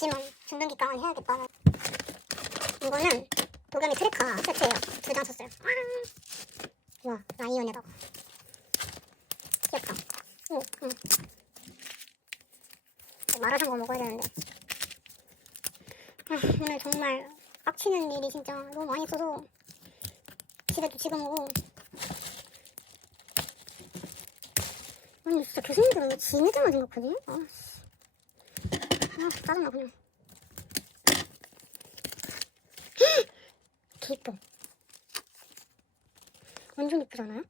맵지만 중등기강은 해야겠다. 이거는 도겸이 트레카 세트예요. 두장 샀어요. 아. 와 라이언에다가 귀엽다. 오, 응. 마라샹궈 먹어야 되는데. 아, 오늘 정말 빡치는 일이 진짜 너무 많이 있어서 집에도 지금 오고 아니 진짜 교수님들은 왜 지네들만 생각하지? 아 짜증나 그냥. 개 이뻐 완전 이쁘잖아요?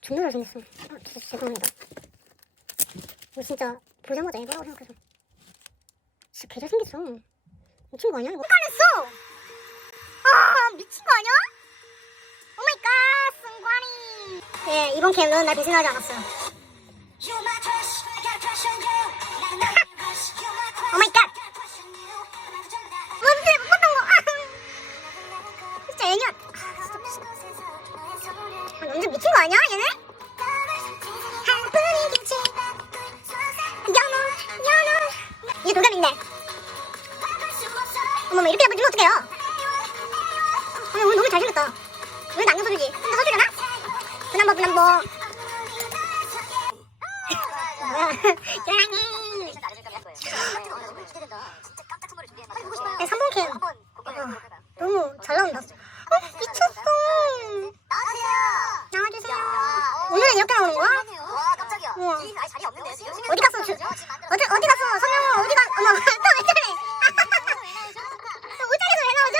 존나 잘생겼어. 아 진짜 죄송합니다. 이거 진짜 보자마자 예뻐라고 생각해서. 진짜 개 잘생겼어. 미친 거 아니야 이거? 헷갈렸어! 아 미친 거 아니야? 오마이갓 승관이. 예 이번 캠은 날 배신하지 않았어요 이게 도겸인데 어머머 이렇게 한번 주면 어떡해요? 아니 오늘 너무 잘생겼다. 왜 남녀 서주지? 혼자 서주려나? 분한번 분한번. 뭐야 사랑해 네, 3번 캠 너무 잘 나온다 어 미쳤어 나와주세요 오늘은 이렇게 나오는 거야? 와 깜짝이야. 우와. 이 아예 자리 없는데 지금. 어디 갔어? 저- 어디 어디 갔어? 성명은 어디 가? 어머 또왜 저래? 또 옷자리에서 왜 나오죠?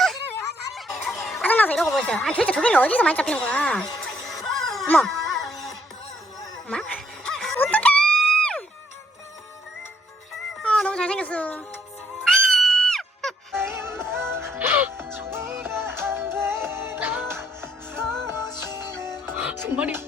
짜증나서 이러고 보였어요. 아 도대체 도겸이 어디서 많이 잡히는 거야? 어머. 엄마? 어떡해! 아 너무 잘생겼어. 정말 이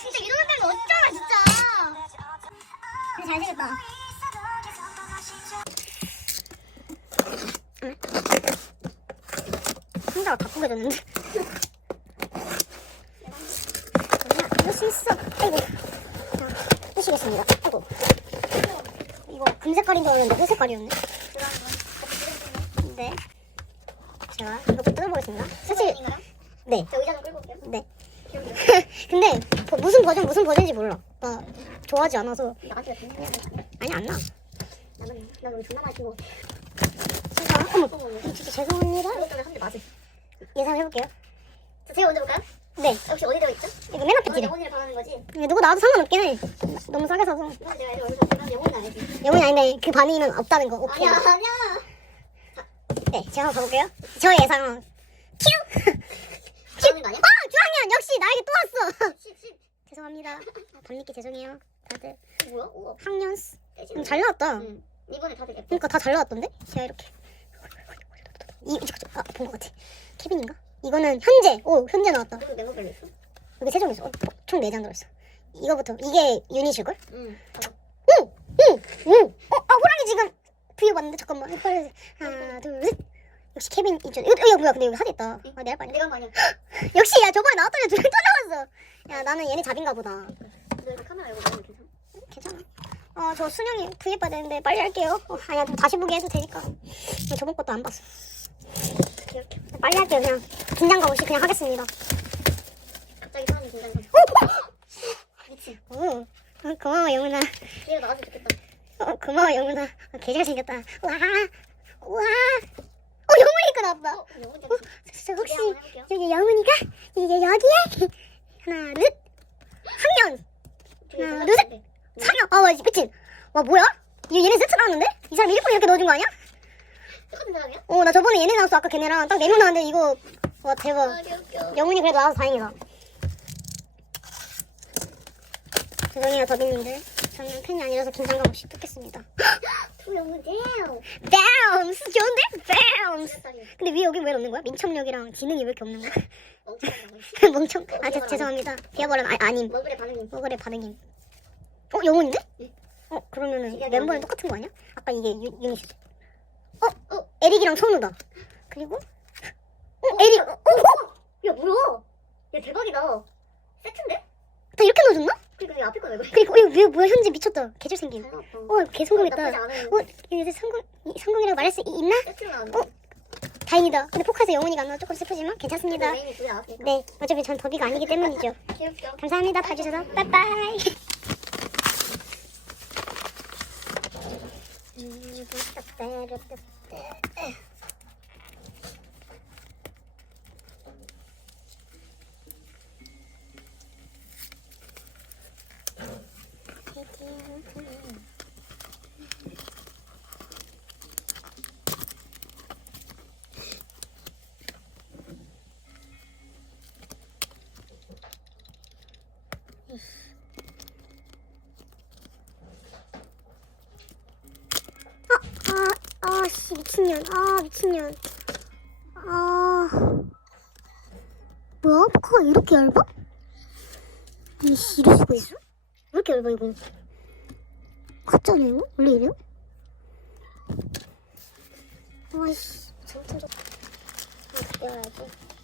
진짜 이러는 데는 어쩌나 진짜! 근데 잘생겼다. 혼자가 다 구겨졌는데. 이럴 수 있어 아이고. 자 끄시겠습니다. 아이고. 이거 금색깔인 줄 알았는데 회색깔이었네. 네. 제가 이것도 뜯어보겠습니다. 사실 네. 저 의자 좀 끌고 올게요. 네. 근데 버- 무슨 버전 무슨 버전인지 몰라. 나 좋아하지 않아서 나한테 아니 안 나. 나는 나 존나 마시고. 진짜 어머 진짜 죄송합니다. 그것 때문에 한대 맞을. 예상해 볼게요. 자, 제가 먼저 볼까요? 네 혹시 어디 들어있죠? 이거 맨 앞에 찌래. 영혼이를 바라는 거지? 이거 누구 나와도 상관없긴 해. 너무 싸게 사서 내가 애들 얼굴 영혼이 아니지. 영혼이 아닌데 그 반응은 없다는 거. 오케이. 아니야 아니야. 네 제가 한번 가볼게요. 저의 예상은 큐. 바라는 거 아니야? 아 주학년 역시 나에게 또 왔어. 죄송합니다. 아, 밤늦게 죄송해요. 다들 뭐야? 우와. 떼지는 음, 잘 나왔다. 응. 이번에 다들 예뻐. 그러니까 다 잘 나왔던데? 제가 이렇게 이 아, 본 것 같아. 케빈인가? 이거는 현재. 오, 현재 나왔다. 그리고 멤버별로 있어? 여기 세종 있어. 어, 총 4장 들어있어. 이거부터 이게 유닛일걸? 응. 봐봐. 오! 오! 오! 어, 아, 호랑이 지금 부여 봤는데 잠깐만. 하나, 둘, 셋. 역시 케빈 이쪽. 이거, 이거 뭐야? 근데 여기 하드 있다. 아, 내가 한거 아니야. 역시 야 저번에 나왔던 애 둘이 또 나왔어. 야 나는 얘네 잡인가 보다. 너 이거 카메라 이거 너무 괜찮아? 괜찮아. 어, 저 순영이 구입 받았는데 빨리 할게요. 어, 아니야, 좀 다시 보기 해도 되니까. 저 저번 것도 안 봤어. 이렇게 빨리 할게요 그냥 긴장감 없이 그냥 하겠습니다 갑자기 사람이 긴장감. 미친. 오 어, 고마워 영훈아 기회가 나왔으면 좋겠다. 어, 고마워 영훈아 어, 개 잘생겼다 와 우와 어? 나왔다 어, 장저 혹시. 여기 영훈이가? 여기 여기에? 하나 둘. 학년 하나, 둘, 셋. 네. 사냥 아 와, 미친 와 뭐야? 얘 얘네 세트 나왔는데? 이 사람 일부러 이렇게 넣어준 거 아니야? 똑같은 사람이야? 어 나 저번에 얘네 나왔어 아까 걔네랑 딱 네 명 나왔는데 이거 와 대박. 아. 영훈이 그래도 나와서 다행이다. 죄송해요 더비님들. 저는 팬이 아니라서 긴장감 없이 듣겠습니다 바운스 좋은데 살이야? 근데 위에 여기 왜 넣는 거야 민첩력이랑 지능이 왜 이렇게 없는 거야 멍청 아 제, 죄송합니다 비아버는 아, 아님 먹으래 반응이. 뭐그래 반응임 어 영훈인데? 네. 어 그러면은 멤버는. 똑같은 거 아니야? 아까 이게 유, 유니스 어? 어? 에릭이랑 선우다 그리고 어? 에릭 어? 어? 야 뭐야? 야 대박이다. 세트인데? 다 이렇게 넣어줬나? 그리고 이 앞에 거 왜 뭐야 현지 미쳤다 개잘생김 잘 나왔다. 어 개 성공했다 나쁘지 않아요. 어 이제 성공 이- 성공이라고 말할 수 이- 있나? 어? 다행이다 근데 포카에서 영훈이가 안 나와 조금 슬프지만 괜찮습니다 메인이 두개 나왔으니까. 네 어차피 전 더비가 아니기 때문이죠 귀엽죠? 감사합니다 봐주셔서 빠이빠이 아, 아, 씨, 미친년. 아, 미친년. 아. 뭐야? 포카가 이렇게 얇아? 이씨, 이럴 수가 있어? 왜 이렇게 얇아, 이거? 가짜네, 이거? 원래 이래요? 아이씨, 잠깐 좀. 아, 귀여워야지.